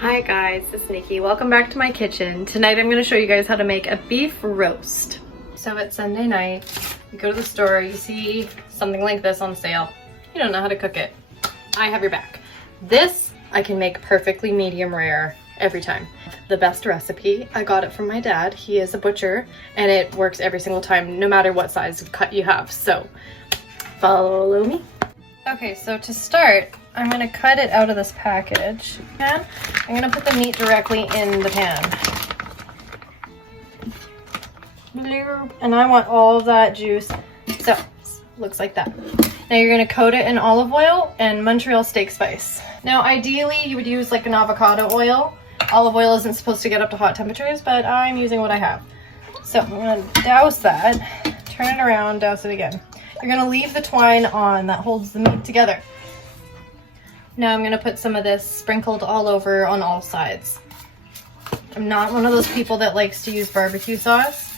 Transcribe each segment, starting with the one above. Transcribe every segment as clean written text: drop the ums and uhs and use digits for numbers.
Hi guys, it's Nikki. Welcome back to my kitchen. Tonight I'm going to show you guys how to make a beef roast. So it's Sunday night, you go to the store, you see something like this on sale. You don't know how to cook it. I have your back. This I can make perfectly medium rare every time. The best recipe, I got it from my dad. He is a butcher and it works every single time no matter what size of cut you have. So follow me. Okay, so to start, I'm going to cut it out of this package. And I'm going to put the meat directly in the pan. And I want all of that juice. So, looks like that. Now you're going to coat it in olive oil and Montreal steak spice. Now ideally you would use like an avocado oil. Olive oil isn't supposed to get up to hot temperatures, but I'm using what I have. So I'm going to douse that, turn it around, douse it again. You're going to leave the twine on that holds the meat together. Now I'm going to put some of this sprinkled all over on all sides. I'm not one of those people that likes to use barbecue sauce.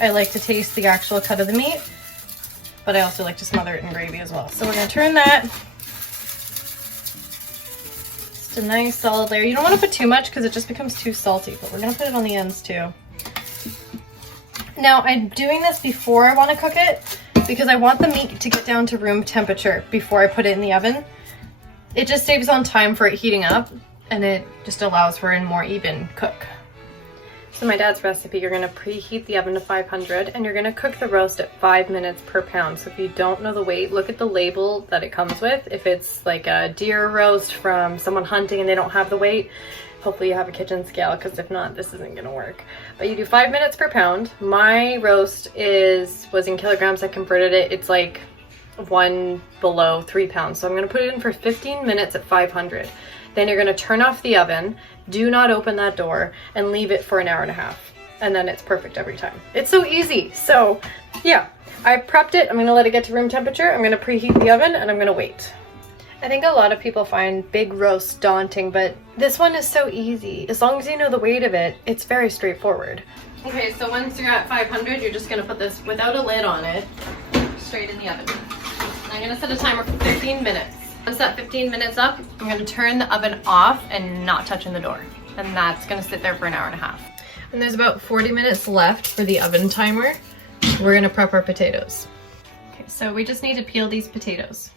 I like to taste the actual cut of the meat, but I also like to smother it in gravy as well. So we're going to turn that. Just a nice solid layer. You don't want to put too much because it just becomes too salty, but we're going to put it on the ends too. Now I'm doing this before I want to cook it because I want the meat to get down to room temperature before I put it in the oven. It just saves on time for it heating up and it just allows for a more even cook. So my dad's recipe, you're gonna preheat the oven to 500 and you're gonna cook the roast at 5 minutes per pound. So if you don't know the weight, look at the label that it comes with. If it's like a deer roast from someone hunting and they don't have the weight, hopefully you have a kitchen scale, because if not, this isn't gonna work. But you do 5 minutes per pound. My roast was in kilograms. I converted it. It's like one below 3 pounds. So I'm gonna put it in for 15 minutes at 500. Then you're gonna turn off the oven, do not open that door, and leave it for an hour and a half. And then it's perfect every time. It's so easy. So yeah, I prepped it. I'm gonna let it get to room temperature. I'm gonna preheat the oven and I'm gonna wait. I think a lot of people find big roasts daunting, but this one is so easy. As long as you know the weight of it, it's very straightforward. Okay, so once you're at 500, you're just gonna put this without a lid on it, straight in the oven. I'm gonna set a timer for 15 minutes. Once that 15 minutes up, I'm gonna turn the oven off and not touching the door. And that's gonna sit there for an hour and a half. And there's about 40 minutes left for the oven timer. We're gonna prep our potatoes. Okay, so we just need to peel these potatoes.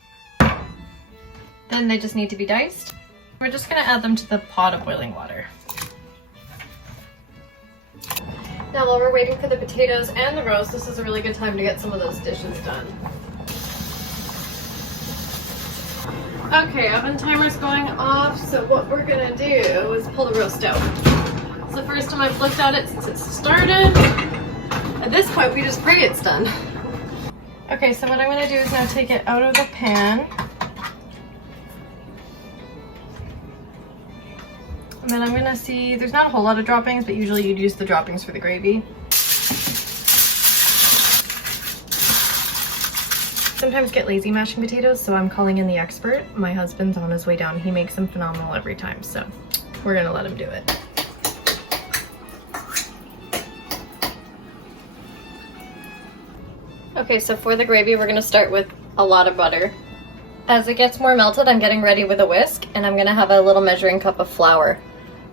Then they just need to be diced. We're just gonna add them to the pot of boiling water. Now while we're waiting for the potatoes and the roast, this is a really good time to get some of those dishes done. Okay, oven timer's going off, so what we're gonna do is pull the roast out. It's the first time I've looked at it since it started. At this point, we just pray it's done. Okay, so what I'm gonna do is now take it out of the pan. And then I'm gonna see, there's not a whole lot of droppings, but usually you'd use the droppings for the gravy. Sometimes get lazy mashing potatoes, so I'm calling in the expert. My husband's on his way down. He makes them phenomenal every time, so we're gonna let him do it. Okay, so for the gravy, we're gonna start with a lot of butter. As it gets more melted, I'm getting ready with a whisk, and I'm gonna have a little measuring cup of flour.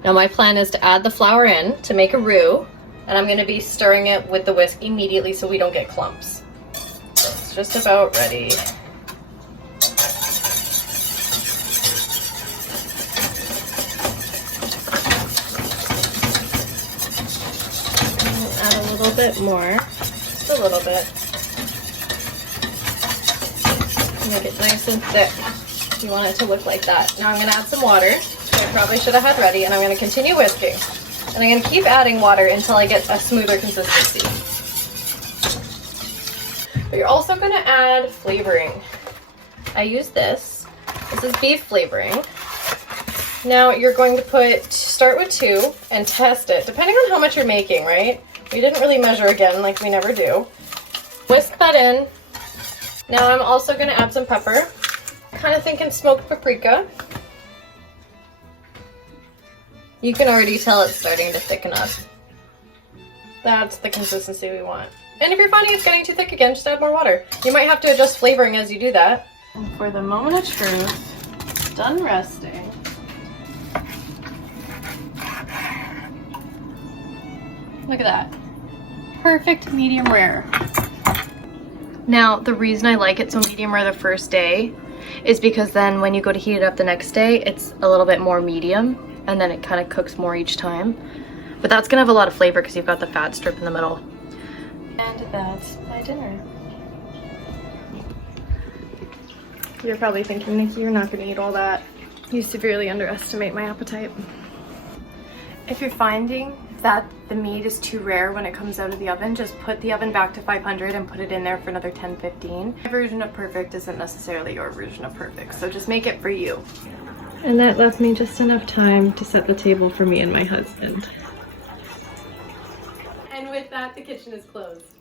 Now my plan is to add the flour in to make a roux, and I'm gonna be stirring it with the whisk immediately so we don't get clumps. So it's just about ready. Add a little bit more, just a little bit. Make it nice and thick. You want it to look like that. Now I'm going to add some water, which I probably should have had ready, and I'm going to continue whisking. And I'm going to keep adding water until I get a smoother consistency. But you're also going to add flavoring. I use this. This is beef flavoring. Now you're going to start with 2 and test it, depending on how much you're making, right? We didn't really measure again, like we never do. Whisk that in. Now I'm also going to add some pepper. Kind of thinking smoked paprika. You can already tell it's starting to thicken up. That's the consistency we want. And if you're finding it's getting too thick again, just add more water. You might have to adjust flavoring as you do that. And for the moment of truth, done resting. Look at that. Perfect medium rare. Now, the reason I like it so medium rare the first day is because then when you go to heat it up the next day, it's a little bit more medium, and then it kind of cooks more each time. But that's gonna have a lot of flavor because you've got the fat strip in the middle. And that's my dinner. You're probably thinking, Nikki, you're not gonna eat all that. You severely underestimate my appetite. If you're finding that the meat is too rare when it comes out of the oven, just put the oven back to 500 and put it in there for another 10-15. My version of perfect isn't necessarily your version of perfect, so just make it for you. And that left me just enough time to set the table for me and my husband. And with that, the kitchen is closed.